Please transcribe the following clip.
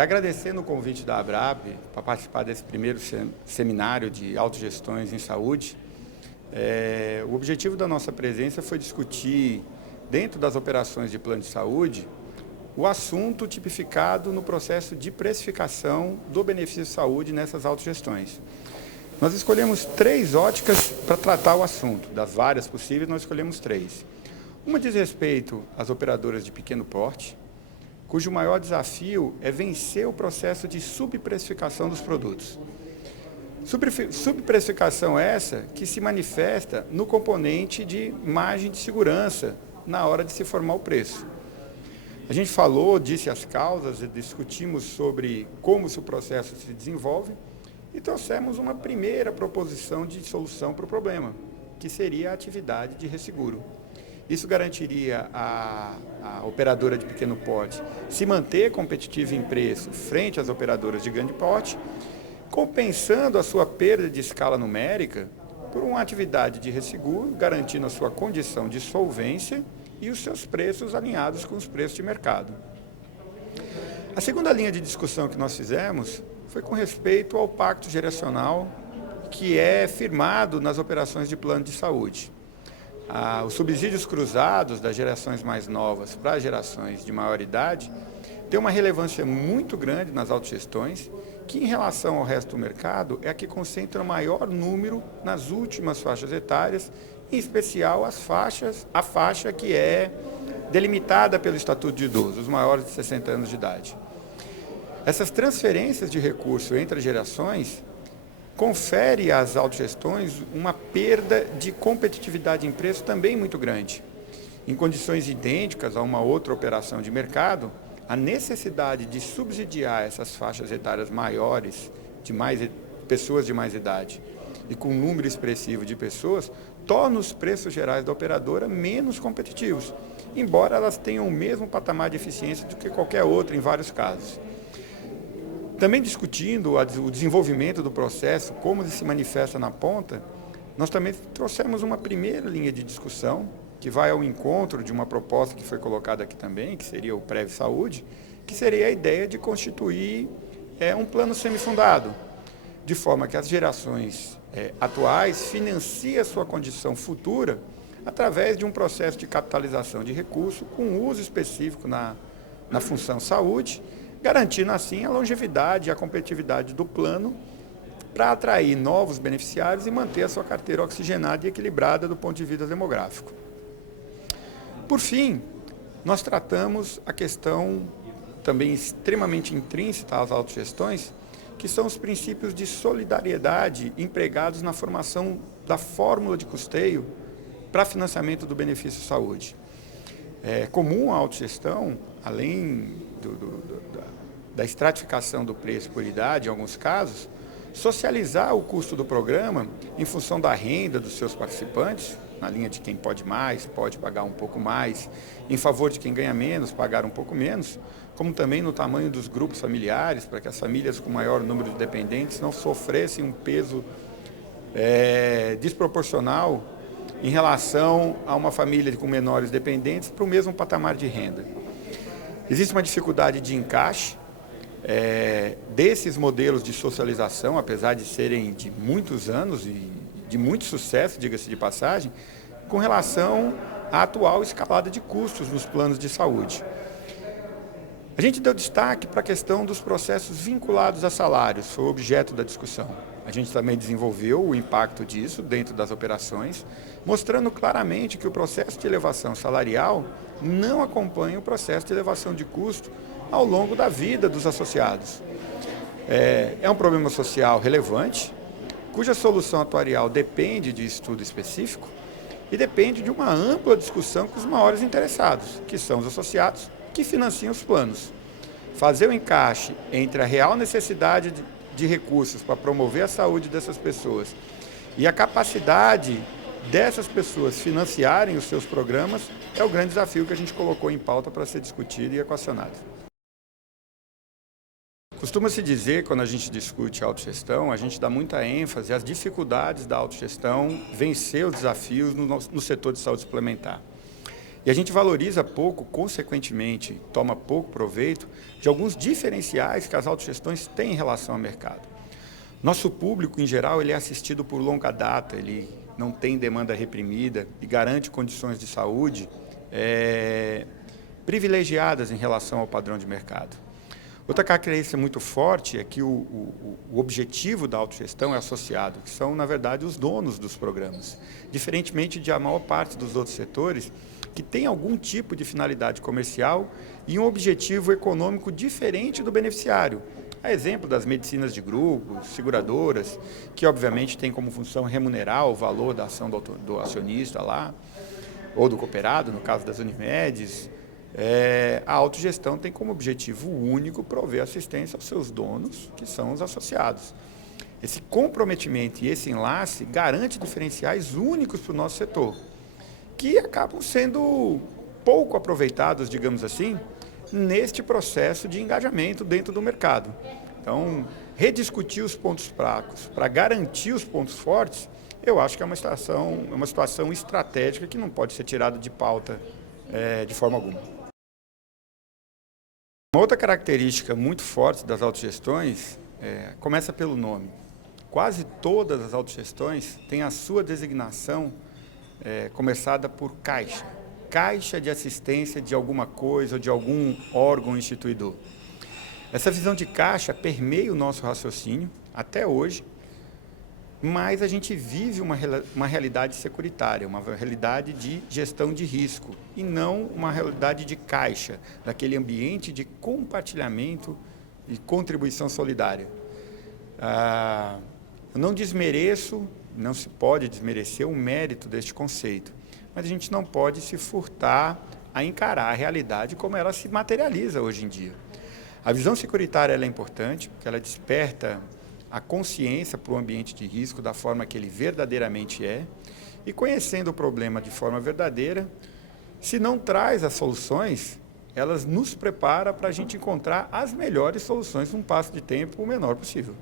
Agradecendo o convite da ABRAP para participar desse primeiro seminário de autogestões em saúde, o objetivo da nossa presença foi discutir, dentro das operações de plano de saúde, o assunto tipificado no processo de precificação do benefício de saúde nessas autogestões. Nós escolhemos 3 óticas para tratar o assunto. Das várias possíveis, nós escolhemos 3. Uma diz respeito às operadoras de pequeno porte, cujo maior desafio é vencer o processo de subprecificação dos produtos. Subprecificação essa que se manifesta no componente de margem de segurança na hora de se formar o preço. A gente falou, disse as causas, discutimos sobre como o processo se desenvolve e trouxemos uma primeira proposição de solução para o problema, que seria a atividade de resseguro. Isso garantiria a operadora de pequeno porte se manter competitiva em preço frente às operadoras de grande porte, compensando a sua perda de escala numérica por uma atividade de resseguro, garantindo a sua condição de solvência e os seus preços alinhados com os preços de mercado. A segunda linha de discussão que nós fizemos foi com respeito ao pacto geracional que é firmado nas operações de plano de saúde. Os subsídios cruzados das gerações mais novas para as gerações de maior idade têm uma relevância muito grande nas autogestões, que em relação ao resto do mercado é a que concentra o maior número nas últimas faixas etárias, em especial a faixa que é delimitada pelo Estatuto de Idoso, os maiores de 60 anos de idade. Essas transferências de recurso entre as gerações confere às autogestões uma perda de competitividade em preço também muito grande. Em condições idênticas a uma outra operação de mercado, a necessidade de subsidiar essas faixas etárias maiores, pessoas de mais idade, e com um número expressivo de pessoas, torna os preços gerais da operadora menos competitivos, embora elas tenham o mesmo patamar de eficiência do que qualquer outra em vários casos. Também discutindo o desenvolvimento do processo, como ele se manifesta na ponta, nós também trouxemos uma primeira linha de discussão, que vai ao encontro de uma proposta que foi colocada aqui também, que seria o Prev Saúde, que seria a ideia de constituir um plano semifundado, de forma que as gerações atuais financiem a sua condição futura através de um processo de capitalização de recursos com uso específico na função saúde, garantindo assim a longevidade e a competitividade do plano para atrair novos beneficiários e manter a sua carteira oxigenada e equilibrada do ponto de vista demográfico. Por fim, nós tratamos a questão também extremamente intrínseca às autogestões, que são os princípios de solidariedade empregados na formação da fórmula de custeio para financiamento do benefício saúde. É comum a autogestão, além da estratificação do preço por idade, em alguns casos, socializar o custo do programa em função da renda dos seus participantes, na linha de quem pode mais, pode pagar um pouco mais, em favor de quem ganha menos, pagar um pouco menos, como também no tamanho dos grupos familiares, para que as famílias com maior número de dependentes não sofressem um peso desproporcional em relação a uma família com menores dependentes para o mesmo patamar de renda. Existe uma dificuldade de encaixe desses modelos de socialização, apesar de serem de muitos anos e de muito sucesso, diga-se de passagem, com relação à atual escalada de custos nos planos de saúde. A gente deu destaque para a questão dos processos vinculados a salários, foi o objeto da discussão. A gente também desenvolveu o impacto disso dentro das operações, mostrando claramente que o processo de elevação salarial não acompanha o processo de elevação de custo ao longo da vida dos associados. É um problema social relevante, cuja solução atuarial depende de estudo específico e depende de uma ampla discussão com os maiores interessados, que são os associados que financiam os planos. Fazer o encaixe entre a real necessidade de recursos para promover a saúde dessas pessoas e a capacidade dessas pessoas financiarem os seus programas é o grande desafio que a gente colocou em pauta para ser discutido e equacionado. Costuma-se dizer, quando a gente discute autogestão, a gente dá muita ênfase às dificuldades da autogestão vencer os desafios no setor de saúde suplementar. E a gente valoriza pouco, consequentemente, toma pouco proveito de alguns diferenciais que as autogestões têm em relação ao mercado. Nosso público, em geral, ele é assistido por longa data, ele não tem demanda reprimida e garante condições de saúde privilegiadas em relação ao padrão de mercado. Outra característica muito forte é que o objetivo da autogestão é associado, que são, na verdade, os donos dos programas. Diferentemente de a maior parte dos outros setores, que tem algum tipo de finalidade comercial e um objetivo econômico diferente do beneficiário. A exemplo das medicinas de grupo, seguradoras, que obviamente tem como função remunerar o valor da ação do acionista lá, ou do cooperado, no caso das Unimedes. A autogestão tem como objetivo único prover assistência aos seus donos, que são os associados. Esse comprometimento e esse enlace garante diferenciais únicos para o nosso setor, que acabam sendo pouco aproveitados, digamos assim, neste processo de engajamento dentro do mercado. Então, rediscutir os pontos fracos para garantir os pontos fortes, eu acho que é uma situação estratégica que não pode ser tirada de pauta de forma alguma. Uma outra característica muito forte das autogestões começa pelo nome. Quase todas as autogestões têm a sua designação começada por caixa. Caixa de assistência de alguma coisa ou de algum órgão instituidor. Essa visão de caixa permeia o nosso raciocínio até hoje, mas a gente vive uma realidade securitária, uma realidade de gestão de risco e não uma realidade de caixa, daquele ambiente de compartilhamento e contribuição solidária. Eu não desmereço, não se pode desmerecer o mérito deste conceito, mas a gente não pode se furtar a encarar a realidade como ela se materializa hoje em dia. A visão securitária ela é importante, porque ela desperta a consciência para o ambiente de risco da forma que ele verdadeiramente é, e conhecendo o problema de forma verdadeira, se não traz as soluções, elas nos preparam para a gente encontrar as melhores soluções num passo de tempo o menor possível.